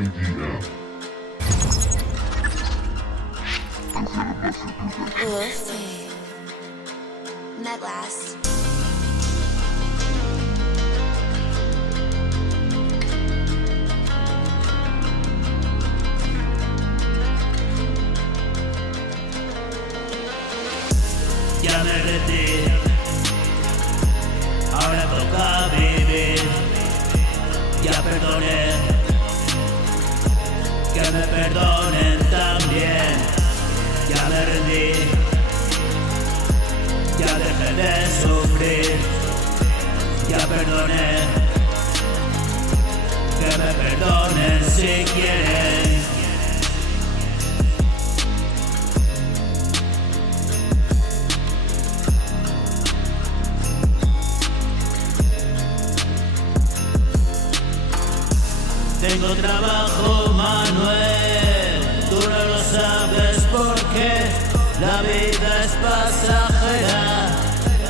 Argentina. Luffy. Medlast. Ya me rendí, ahora toca vivir. Ya perdoné, que me perdonen también. Ya me rendí, ya dejé de sufrir. Ya perdoné, que me perdonen si quieren. Tengo trabajo, Manuel, tú no lo sabes porque la vida es pasajera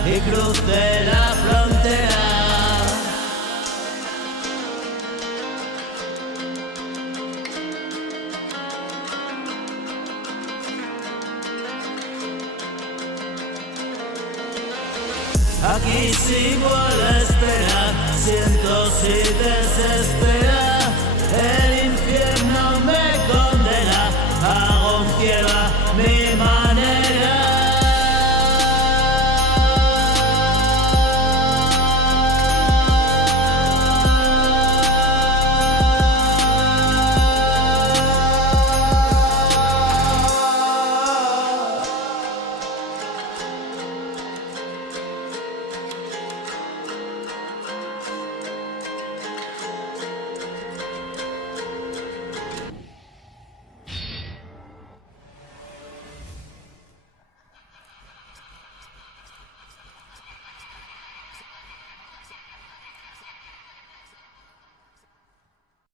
y crucé la frontera. Aquí sigo a la espera, cientos y desesperados.